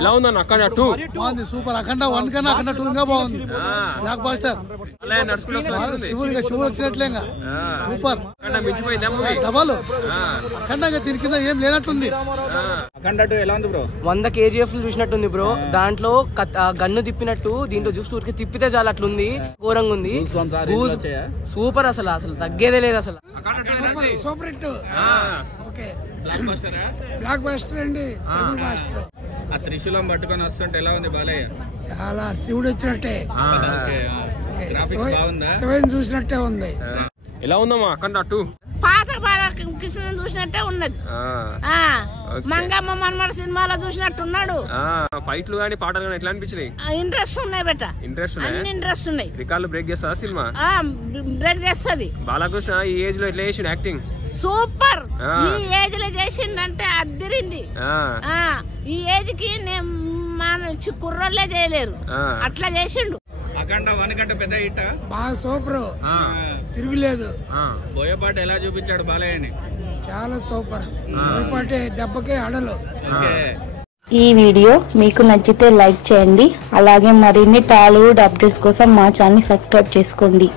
ఎలా ఉందన్న అఖండ 2? బాగుంది, సూపర్. అఖండ 1 కన్నా అఖండ 2 ఇంకా బాగుంది. Blockbuster. శివుడు వచ్చినట్లే సూపర్. డబల్ అఖండ దీని కింద ఏం లేనట్టుంది. అఖండ 2 ఎలా ఉంది బ్రో? 100 KGF చూసినట్టుంది బ్రో. దాంట్లో గన్ను తిప్పినట్టు దీంట్లో చూసి ఊరికి తిప్పితే చాలా అట్లుంది, ఘోరంగా ఉంది. సూపర్, అసలు తగ్గేదే లేదు అసలు. Super hit. Okay, blockbuster అండి. ఆ త్రిశూలం పట్టుకొని వస్తుంటే ఎలా ఉంది బాలయ్య? చాలా శివుడు వచ్చినట్టే, గ్రాఫిక్స్ బాగుందా? శివన్ చూసినట్టే ఉంది. ఎలా ఉందమ్మా అఖండ 2? పాత కృష్ణ చూసినట్టే ఉన్నది. మంగమ్మ మన్మడ సినిమాలో చూసినట్టున్నాడు. ఫైట్లు గానీ పాటలు గానీ ఎట్లా అనిపించినాయి? ఇంట్రెస్ట్ ఉన్నాయి బెట్ట, అన్ని ఇంట్రెస్ట్ ఉన్నాయి. రికార్డులు బ్రేక్ చేస్తా సినిమా? బ్రేక్ చేస్తుంది. బాలకృష్ణ ఈ ఏజ్ లో ఎట్లా చేసిండు యాక్టింగ్? సూపర్. ఈ ఏజ్ లో చేసిండంటే అద్దరింది. ఈ ఏజ్ కి మన కుర్రోళ్ళే చేయలేరు, అట్లా చేసిండు. అఖండ 1 కంటే పెద్ద హిట్. బాగా సూపర్, తిరుగులేదు. బోయపాటి ఎలా చూపించాడు బాలయ్యని? చాలా సూపర్. బోయపాటి దెబ్బకే అడలు. ఈ వీడియో మీకు నచ్చితే లైక్ చేయండి. అలాగే మరిన్ని టాలీవుడ్ అప్డేట్స్ కోసం మా ఛానల్ సబ్స్క్రైబ్ చేసుకోండి.